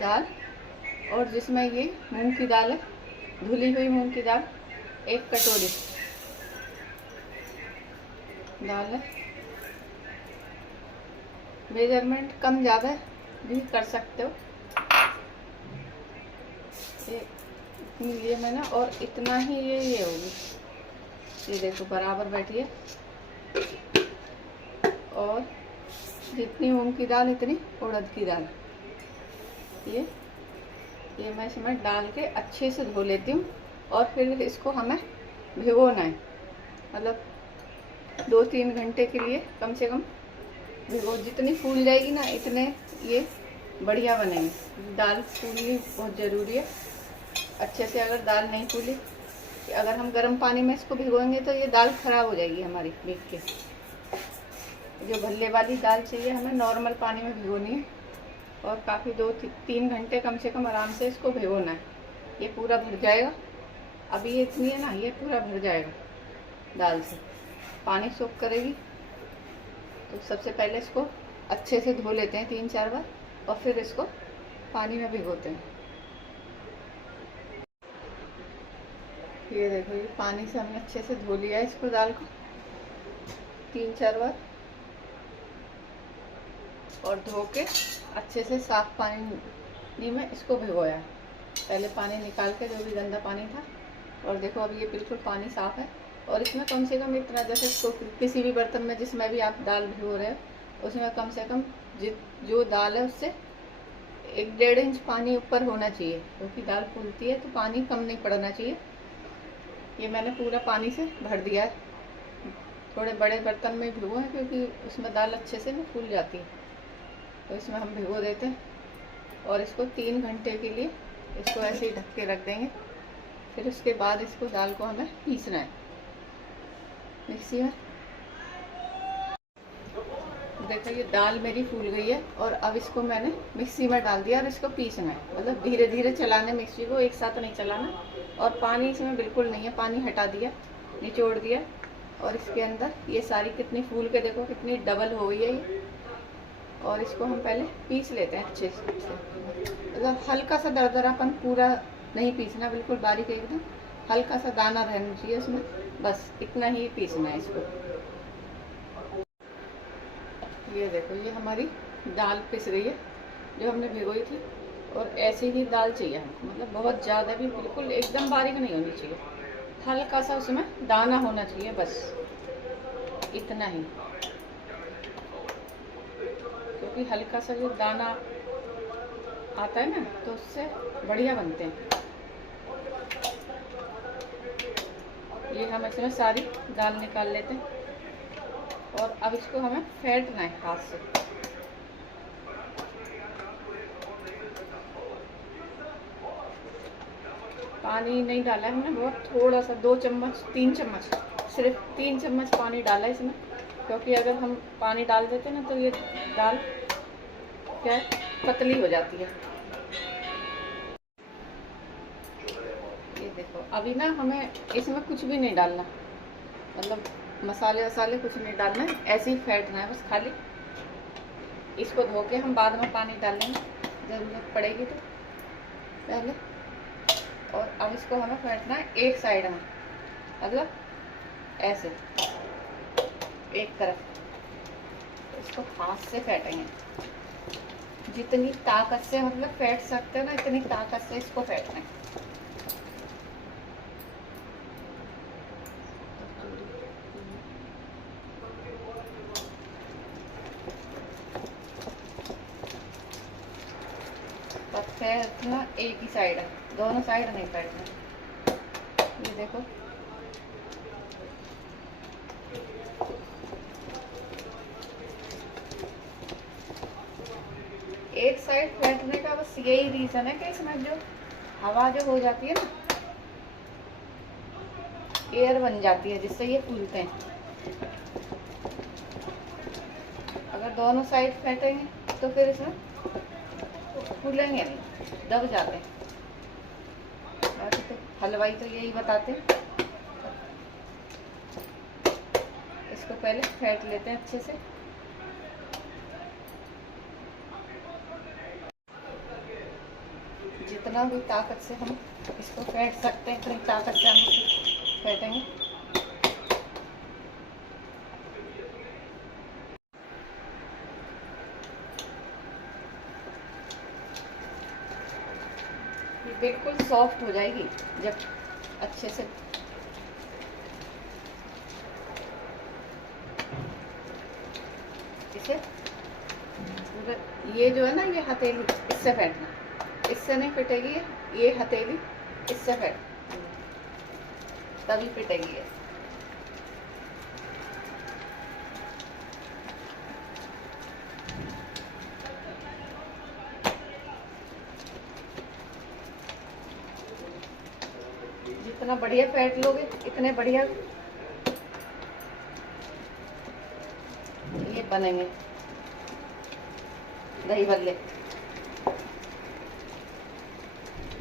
दाल, और जिसमें ये मूंग की दाल है, धुली हुई मूंग की दाल 1 कटोरी दाल है। मेजरमेंट कम ज़्यादा भी कर सकते हो, ये इतनी लिए मैंने, और इतना ही ये होगी। ये देखो बराबर बैठी है, और जितनी मूंग की दाल इतनी उड़द की दाल। ये मैं इसमें डाल के अच्छे से धो लेती हूँ, और फिर इसको हमें भिगोना है, मतलब 2-3 घंटे के लिए कम से कम भिगो। जितनी फूल जाएगी ना, इतने ये बढ़िया बनेंगे। दाल फूलनी बहुत ज़रूरी है अच्छे से। अगर दाल नहीं फूली, अगर हम गर्म पानी में इसको भिगोएंगे तो ये दाल ख़राब हो जाएगी हमारी भीग के। जो भल्ले वाली दाल चाहिए हमें नॉर्मल पानी में भिगोनी है, और काफ़ी 2-3 घंटे कम से कम आराम से इसको भिगोना है। ये पूरा भर जाएगा, अभी ये इतनी है ना, ये पूरा भर जाएगा दाल से, पानी सोख करेगी। तो सबसे पहले इसको अच्छे से धो लेते हैं 3-4 बार, और फिर इसको पानी में भिगोते हैं। ये देखो, ये पानी से हमने अच्छे से धो लिया है इसको, दाल को 3-4 बार, और धो के अच्छे से साफ पानी में इसको भिगोया है। पहले पानी निकाल के, जो भी गंदा पानी था, और देखो अभी ये बिल्कुल पानी साफ है। और इसमें कम से कम इतना, जैसे इसको किसी भी बर्तन में जिसमें भी आप दाल भिगो रहे हो, उसमें कम से कम जो दाल है उससे 1-1.5 इंच पानी ऊपर होना चाहिए, क्योंकि दाल फूलती है तो पानी कम नहीं पड़ना चाहिए। ये मैंने पूरा पानी से भर दिया है। थोड़े बड़े बर्तन में भिगो है, क्योंकि उसमें दाल अच्छे से ना फूल जाती है, तो इसमें हम भिगो देते हैं। और इसको 3 घंटे के लिए इसको ऐसे ही ढक के रख देंगे। फिर उसके बाद इसको, दाल को हमें पीसना है मिक्सी में। देखो ये दाल मेरी फूल गई है, और अब इसको मैंने मिक्सी में डाल दिया, और इसको पीसना है। मतलब धीरे धीरे चलाना मिक्सी को, एक साथ नहीं चलाना। और पानी इसमें बिल्कुल नहीं है, पानी हटा दिया, निचोड़ दिया। और इसके अंदर ये सारी कितनी फूल के, देखो कितनी डबल हो गई है ये। और इसको हम पहले पीस लेते हैं अच्छे से, मतलब हल्का सा दरदरापन, पूरा नहीं पीसना, बिल्कुल बारीक एकदम, हल्का सा दाना रहना चाहिए उसमें, बस इतना ही पीसना है इसको। ये देखो, ये हमारी दाल पिस गई है जो हमने भिगोई थी। और ऐसी ही दाल चाहिए हमको, मतलब बहुत ज़्यादा भी बिल्कुल एकदम बारीक नहीं होनी चाहिए, हल्का सा उसमें दाना होना चाहिए, बस इतना ही। क्योंकि हल्का सा जो दाना आता है ना, तो उससे बढ़िया बनते हैं। ये हम इसमें सारी दाल निकाल लेते हैं, और अब इसको हमें फेंटना है हाथ से। पानी नहीं डाला है हमने, बहुत थोड़ा सा, 2 चम्मच 3 चम्मच, सिर्फ 3 चम्मच पानी डाला है इसमें। क्योंकि अगर हम पानी डाल देते ना, तो ये दाल क्या है, पतली हो जाती है। ये देखो, अभी ना हमें इसमें कुछ भी नहीं डालना, मतलब मसाले वसाले कुछ नहीं डालना है, ऐसे ही फेंटना है बस खाली। इसको धो के हम बाद में पानी डालेंगे, ज़रूरत पड़ेगी तो पहले। और अब इसको हमें फेंटना है एक साइड में, मतलब ऐसे एक तरफ। इसको हाथ से फेंटेंगे, जितनी ताकत से मतलब फेंट सकते हो ना, इतनी ताकत से इसको फेंटना है। बस फेंटना एक ही साइड है, दोनों साइड नहीं फेंटना। ये देखो, एक साइड फेंटने का बस यही रीजन है कि इसमें जो हवा जो हो जाती है ना, एयर बन जाती है, जिससे ये फूलते हैं। अगर दोनों साइड फेंटेंगे तो फिर इसमें फूलेंगे नहीं, दब जाते हैं। बाकी तो हलवाई तो यही बताते हैं। इसको पहले फेंट लेते हैं अच्छे से। जितना भी ताकत से हम इसको फेंट सकते हैं, इतनी ताकत से हम इसको फेंटेंगे। ये बिल्कुल सॉफ्ट हो जाएगी जब अच्छे से इसे, ये जो है ना, ये हथेली इससे फेंटना, इससे नहीं पिटेगी ये हथेली इससे फेंट, तभी पिटेगी ये। जितना बढ़िया फेंट लोगे इतने बढ़िया ये बनेंगे दही बल्ले।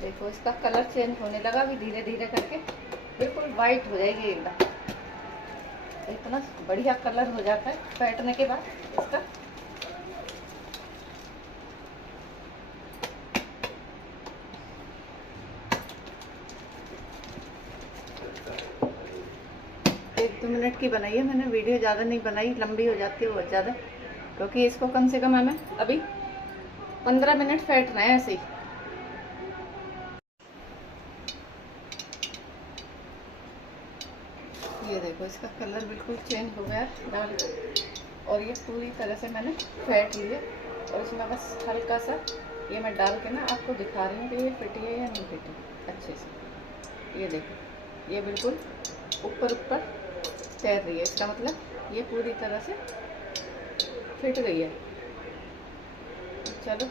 देखो इसका कलर चेंज होने लगा अभी धीरे धीरे करके, बिल्कुल वाइट हो जाएगी एकदम। इतना बढ़िया कलर हो जाता है फेंटने के बाद इसका। एक 2 मिनट की बनाई है मैंने, वीडियो ज़्यादा नहीं बनाई, लंबी हो जाती है बहुत ज़्यादा, क्योंकि इसको कम से कम हमें अभी 15 मिनट फेंटना है ऐसे ही। ये देखो इसका कलर बिल्कुल चेंज हो गया दाल, और ये पूरी तरह से मैंने फेंट लिया। और इसमें बस हल्का सा ये मैं डाल के ना आपको दिखा रही हूँ कि ये फिटी है या नहीं फिटी अच्छे से। ये देखो ये बिल्कुल ऊपर ऊपर तैर रही है, इसका मतलब ये पूरी तरह से फिट गई है। चलो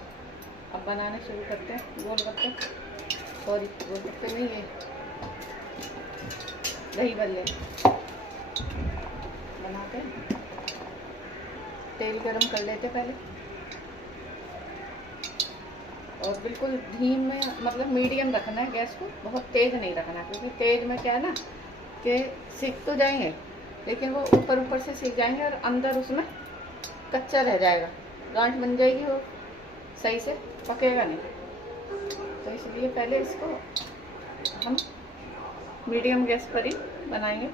अब बनाने शुरू करते हैं गोलगप्पे, सॉरी गोलगप्पे नहीं, ये दही बल्ले बनाते हैं। तेल गरम कर लेते पहले, और बिल्कुल धीमे मतलब मीडियम रखना है गैस को, बहुत तेज़ नहीं रखना, क्योंकि तेज़ में क्या है ना कि सीख तो जाएंगे लेकिन वो ऊपर ऊपर से सीख जाएंगे और अंदर उसमें कच्चा रह जाएगा, गांठ बन जाएगी, वो सही से पकेगा नहीं। तो इसलिए पहले इसको हम मीडियम गैस पर ही बनाएंगे।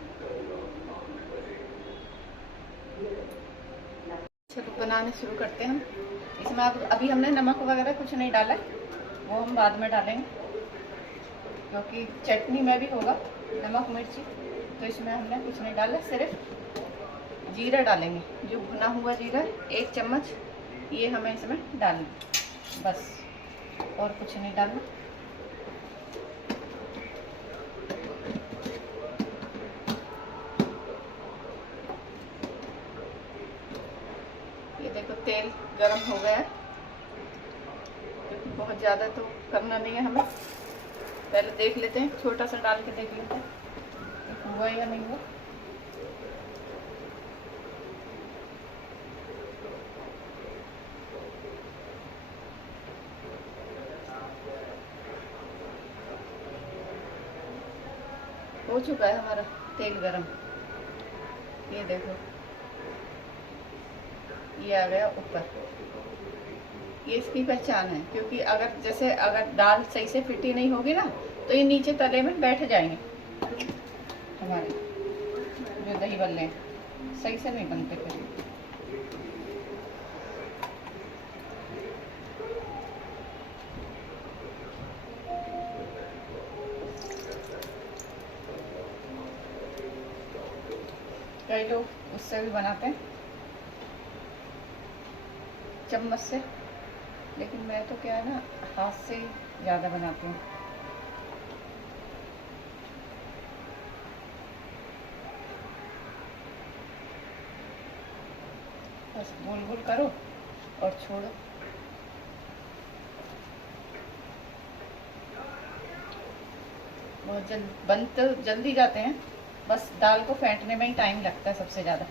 चलो बनाने शुरू करते हैं हम। इसमें अब अभी हमने नमक वगैरह कुछ नहीं डाला है, वो हम बाद में डालेंगे, क्योंकि चटनी में भी होगा नमक मिर्ची, तो इसमें हमने कुछ नहीं डाला, सिर्फ जीरा डालेंगे, जो भुना हुआ जीरा 1 चम्मच ये हमें इसमें डालेंगे बस, और कुछ नहीं डालना। ये देखो तेल गरम हो गया है, क्योंकि बहुत ज़्यादा तो करना नहीं है हमें, पहले देख लेते हैं, छोटा सा डाल के देख लेते हैं हुआ या नहीं हुआ। हो चुका है हमारा तेल गरम, ये देखो ये आ गया ऊपर। ये इसकी पहचान है, क्योंकि अगर दाल सही से फिटी नहीं होगी ना तो ये नीचे तले में बैठ जाएंगे, हमारे जो दही बल्ले सही से नहीं बनते फिर। कई लोग उससे भी बनाते हैं चम्मच से, लेकिन मैं तो क्या है ना हाथ से ज़्यादा बनाती हूँ। बस गोल गोल करो और छोड़ो। बहुत बन तो जल्दी जाते हैं, बस दाल को फेंटने में ही टाइम लगता है सबसे ज़्यादा।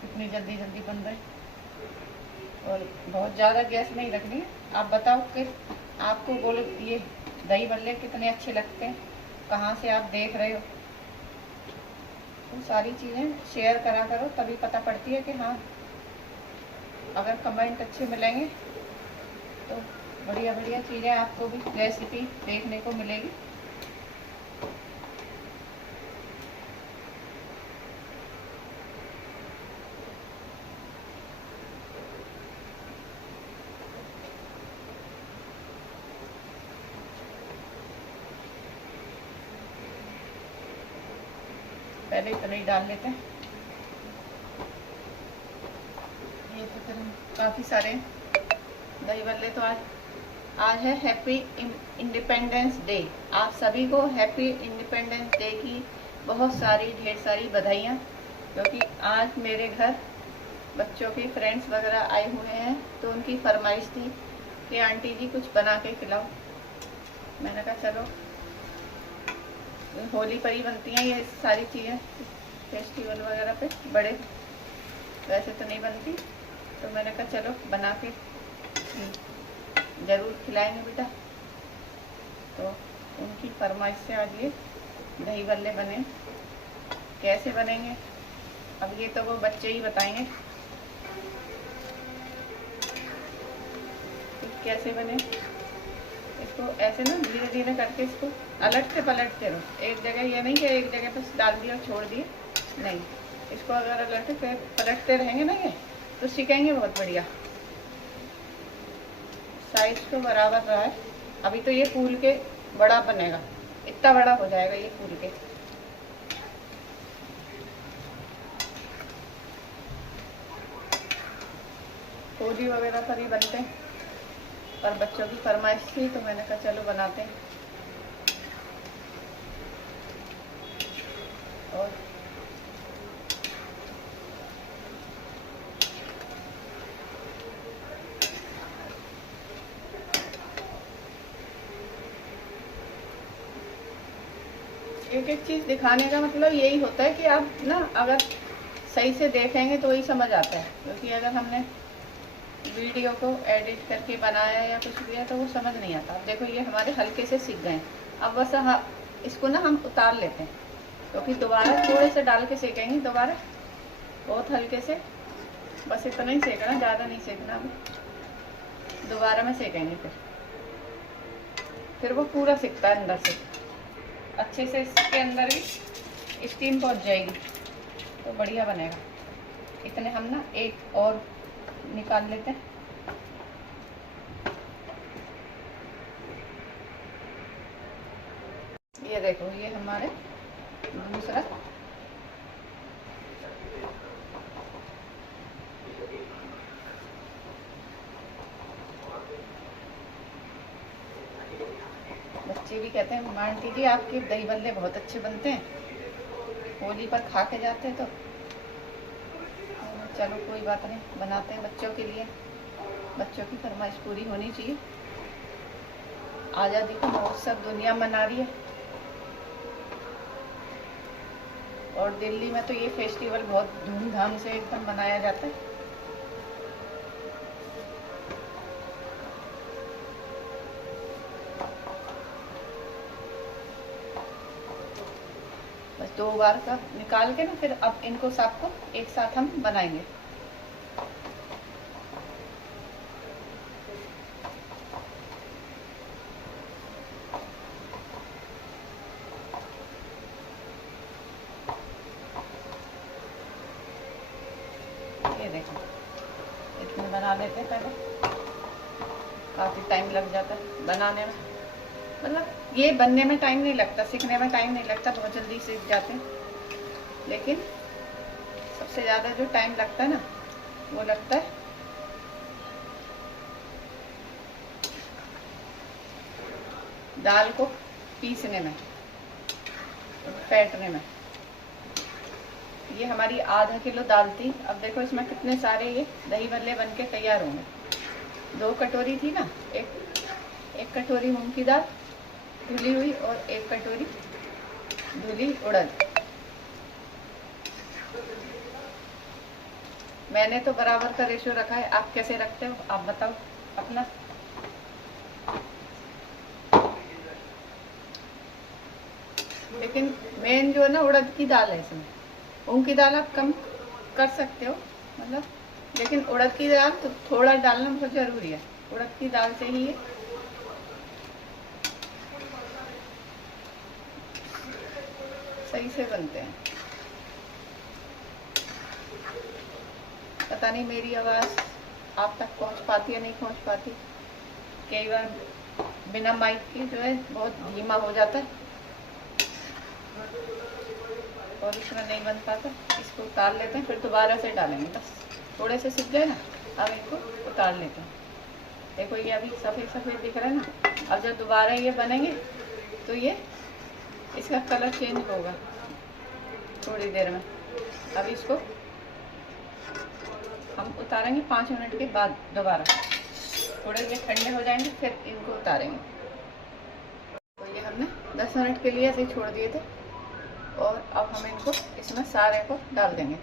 कितनी जल्दी जल्दी बन रहे, और बहुत ज़्यादा गैस नहीं रखनी है। आप बताओ कि आपको बोलो ये दही बल्ले कितने अच्छे लगते हैं, कहाँ से आप देख रहे हो। तो सारी चीज़ें शेयर करा करो, तभी पता पड़ती है कि हाँ, अगर कमेंट अच्छे मिलेंगे तो बढ़िया बढ़िया चीज़ें आपको भी रेसिपी देखने को मिलेगी। पहले इतना ही डाल लेते हैं। ये तो फिर काफ़ी सारे दही बल्ले। तो आज है हैप्पी इंडिपेंडेंस डे। आप सभी को हैप्पी इंडिपेंडेंस डे की बहुत सारी ढेर सारी बधाइयाँ, क्योंकि आज मेरे घर बच्चों के फ्रेंड्स वगैरह आए हुए हैं, तो उनकी फरमाइश थी कि आंटी जी कुछ बना के खिलाओ। मैंने कहा चलो, होली पर ही बनती हैं ये सारी चीज़ें, फेस्टिवल वगैरह पे बड़े वैसे तो नहीं बनती, तो मैंने कहा चलो बना के ज़रूर खिलाएंगे बेटा। तो उनकी फरमाइश से आज ये दही बल्ले बने। कैसे बनेंगे अब ये तो वो बच्चे ही बताएंगे कि कैसे बने। इसको ऐसे ना धीरे धीरे करके इसको अलटते पलटते रहो। एक जगह ये नहीं कि एक जगह बस डाल दिया और छोड़ दिए, नहीं, इसको अगर अलटते पलटते रहेंगे ना ये तो सीखेंगे बहुत बढ़िया। साइज तो बराबर रहा है। अभी तो ये फूल के बड़ा बनेगा, इतना बड़ा हो जाएगा ये फूल के। होली वगैरह पर ही बनते हैं, पर बच्चों की फरमाइश थी तो मैंने कहा चलो बनाते हैं। और एक एक चीज़ दिखाने का मतलब यही होता है कि आप ना अगर सही से देखेंगे तो वही समझ आता है, क्योंकि अगर हमने वीडियो को एडिट करके बनाया या कुछ भी है तो वो समझ नहीं आता। अब देखो ये हमारे हल्के से सीख गए। अब बस इसको ना हम उतार लेते हैं, क्योंकि दोबारा थोड़े से डाल के सेकेंगे, दोबारा बहुत हल्के से, बस इतना ही सेकना, ज़्यादा नहीं सेकना। अभी दोबारा में सेकेंगे, फिर वो पूरा सिकता है अंदर से अच्छे से, इसके अंदर भी स्टीम पहुंच जाएगी तो बढ़िया बनेगा। इतने हम ना एक और निकाल लेते हैं। ये देखो ये हमारे दूसरा बच्चे भी कहते हैं आंटी जी आपके दही बल्ले बहुत अच्छे बनते हैं, होली पर खा के जाते हैं। तो चलो कोई बात नहीं, बनाते हैं बच्चों के लिए। बच्चों की फरमाइश पूरी होनी चाहिए। आज़ादी का महोत्सव दुनिया मना रही है, और दिल्ली में तो ये फेस्टिवल बहुत धूमधाम से एकदम मनाया जाता है। बस 2 बार का निकाल के ना, फिर अब इनको सबको एक साथ हम बनाएंगे। ये देखो इतने बना लेते हैं पहले, काफ़ी टाइम लग जाता है बनाने में। मतलब ये बनने में टाइम नहीं लगता, सीखने में टाइम नहीं लगता, बहुत जल्दी सीख जाते हैं। लेकिन सबसे ज़्यादा जो टाइम लगता है ना, वो लगता है दाल को पीसने में, फेंटने में। ये हमारी आधा किलो दाल थी। अब देखो इसमें कितने सारे ये दही बल्ले बन के तैयार होंगे। 2 कटोरी थी ना, एक कटोरी मूंग की दाल धुली हुई और 1 कटोरी धुली उड़द। मैंने तो बराबर का रेशियो रखा है, आप कैसे रखते हो आप बताओ अपना। लेकिन मेन जो है ना उड़द की दाल है, इसमें मूंग की दाल आप कम कर सकते हो मतलब, लेकिन उड़द की दाल तो थोड़ा डालना बहुत ज़रूरी है। उड़द की दाल से ही ये सही से बनते हैं। पता नहीं मेरी आवाज़ आप तक पहुंच पाती है नहीं पहुंच पाती, कई बार बिना माइक की जो है बहुत धीमा हो जाता है और उसमें नहीं बन पाता। इसको उतार लेते हैं, फिर दोबारा से डालेंगे, बस थोड़े से सीख गए ना, अब इनको उतार लेते हैं। देखो ये अभी सफ़ेद सफ़ेद दिख रहा है ना, अब जब दोबारा ये बनेंगे तो ये इसका कलर चेंज होगा थोड़ी देर में। अब इसको हम उतारेंगे 5 मिनट के बाद दोबारा, थोड़े ये ठंडे हो जाएंगे फिर इनको उतारेंगे। तो ये हमने 10 मिनट के लिए ऐसे ही छोड़ दिए थे और अब हम इनको इसमें सारे को डाल देंगे।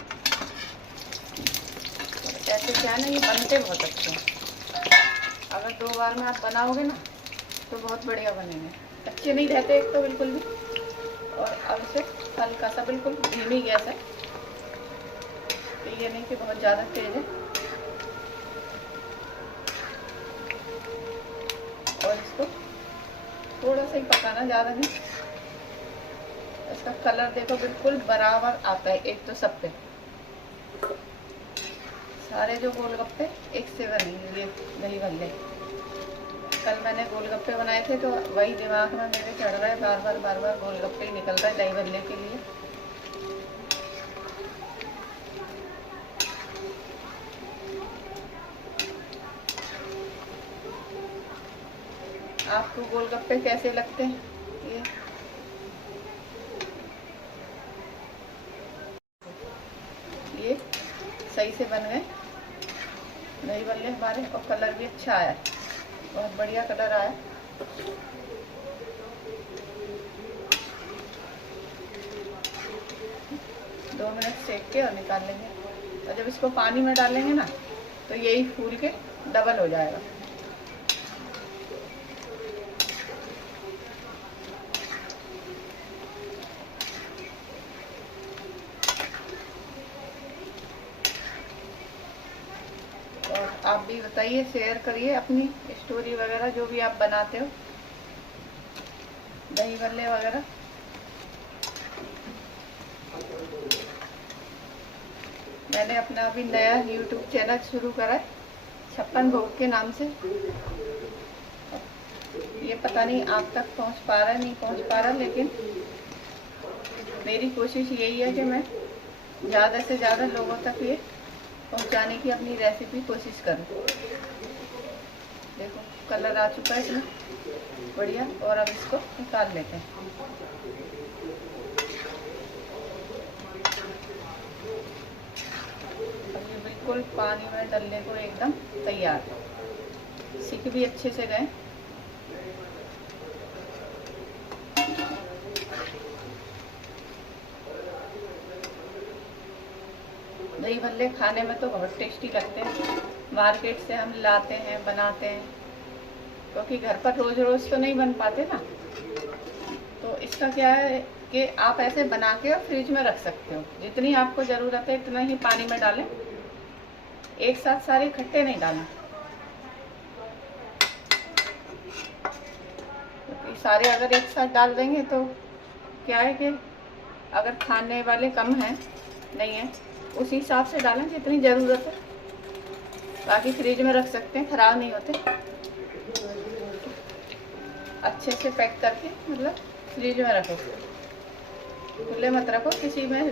ऐसे क्या है ना, ये बनते बहुत अच्छे हैं। अगर 2 बार में आप बनाओगे ना तो बहुत बढ़िया बनेंगे। अच्छे नहीं रहते एक तो बिल्कुल भी। और अब इसे हल्का सा बिल्कुल धीमी गैस है, तो ये नहीं कि बहुत ज़्यादा तेज है। और इसको थोड़ा सा ही पकाना, ज़्यादा नहीं। इसका कलर देखो बिल्कुल बराबर आता है एक तो सब पे। सारे जो गोलगप्पे एक से बनेंगे ये दही भल्ले। कल मैंने गोलगप्पे बनाए थे तो वही दिमाग में मेरे चढ़ रहा है, बार बार गोलगप्पे ही निकल रहा है दही भल्ले के लिए। आपको गोलगप्पे कैसे लगते हैं ये सही से बन गए दही भल्ले हमारे, और कलर भी अच्छा आया, बहुत बढ़िया कलर आया। दो मिनट सेक के और निकाल लेंगे, और जब इसको पानी में डालेंगे ना तो यही फूल के डबल हो जाएगा। और आप भी बताइए, शेयर करिए अपनी स्टोरी वगैरह जो भी आप बनाते हो दही भल्ले वगैरह। मैंने अपना अभी नया यूट्यूब चैनल शुरू करा है 56 भोग के नाम से। ये पता नहीं आप तक पहुंच पा रहा है नहीं पहुंच पा रहा, लेकिन मेरी कोशिश यही है कि मैं ज़्यादा से ज़्यादा लोगों तक ये पहुंचाने की अपनी रेसिपी कोशिश करूं। देखो कलर आ चुका है इसमें बढ़िया, और अब इसको निकाल लेते हैं। अब ये बिल्कुल पानी में डलने को एकदम तैयार, सीख भी अच्छे से गए। दही भल्ले खाने में तो बहुत टेस्टी लगते हैं। मार्केट से हम लाते हैं बनाते हैं, क्योंकि घर पर रोज़ रोज़ तो नहीं बन पाते ना। तो इसका क्या है कि आप ऐसे बना के और फ्रिज में रख सकते हो, जितनी आपको ज़रूरत है इतना ही पानी में डालें, एक साथ सारे इकट्ठे नहीं डालें, क्योंकि सारे अगर एक साथ डाल देंगे तो क्या है कि अगर खाने वाले कम हैं नहीं है उसी हिसाब से डालें जितनी ज़रूरत है। बाकी फ्रिज में रख सकते हैं, ख़राब नहीं होते। अच्छे से पैक करके मतलब फ्रिज में रखो, खुले मत रखो, किसी में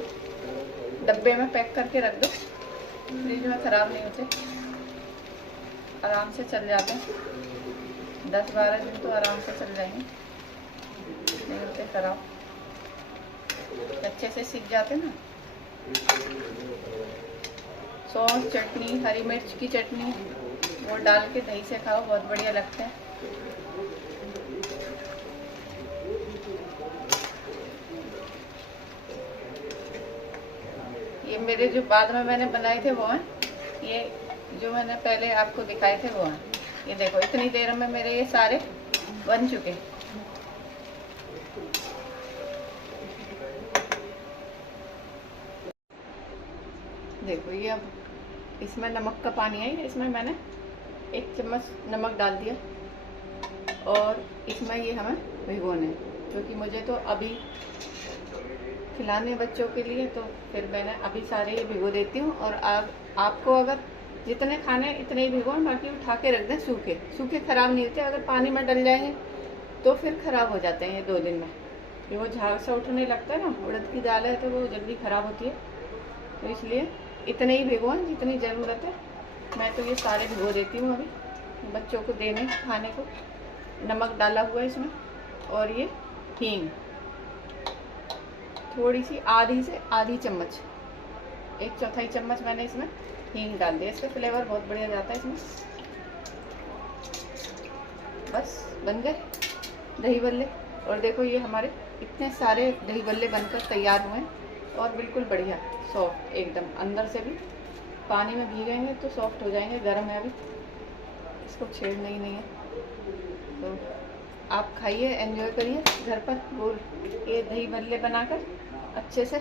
डब्बे में पैक करके रख दो, फ्रिज में ख़राब नहीं होते, आराम से चल जाते हैं। 10-12 दिन तो आराम से चल जाएंगे, नहीं होते ख़राब, अच्छे से सीख जाते ना। सॉस चटनी, हरी मिर्च की चटनी वो डाल के दही से खाओ, बहुत बढ़िया लगता है। ये मेरे जो बाद में मैंने बनाए थे वो हैं ये जो मैंने पहले आपको दिखाए थे वो हैं। ये देखो इतनी देर में मेरे ये सारे बन चुके। देखो ये अब इसमें नमक का पानी है, इसमें मैंने 1 चम्मच नमक डाल दिया और इसमें ये हमें भिगोना है, क्योंकि मुझे तो अभी खिलाने बच्चों के लिए, तो फिर मैंने अभी सारे ये भिगो देती हूँ। और आपको अगर जितने खाने इतने ही भिगो, बाकी उठा के रख दें। सूखे सूखे ख़राब नहीं होते, अगर पानी में डल जाएंगे तो फिर ख़राब हो जाते हैं ये 2 दिन में। ये वो झाग सा उठने लगता है ना, उड़द की दाल है तो वो जल्दी ख़राब होती है, तो इसलिए इतने ही भिगोएं जितनी ज़रूरत है। मैं तो ये सारे भिगो देती हूँ अभी बच्चों को देने खाने को। नमक डाला हुआ है इसमें, और ये हींग थोड़ी सी, आधी से आधी चम्मच, 1/4 चम्मच मैंने इसमें हींग डाल दिया। इसका फ्लेवर बहुत बढ़िया जाता है इसमें। बस बन गए दही बल्ले। और देखो ये हमारे इतने सारे दही बल्ले बनकर तैयार हुए हैं और बिल्कुल बढ़िया सॉफ्ट एकदम। अंदर से भी पानी में भीगेंगे तो सॉफ्ट हो जाएंगे। गर्म है अभी, इसको छेड़ना ही नहीं है। तो आप खाइए, एंजॉय करिए घर पर गोल ये दही बल्ले बनाकर अच्छे से।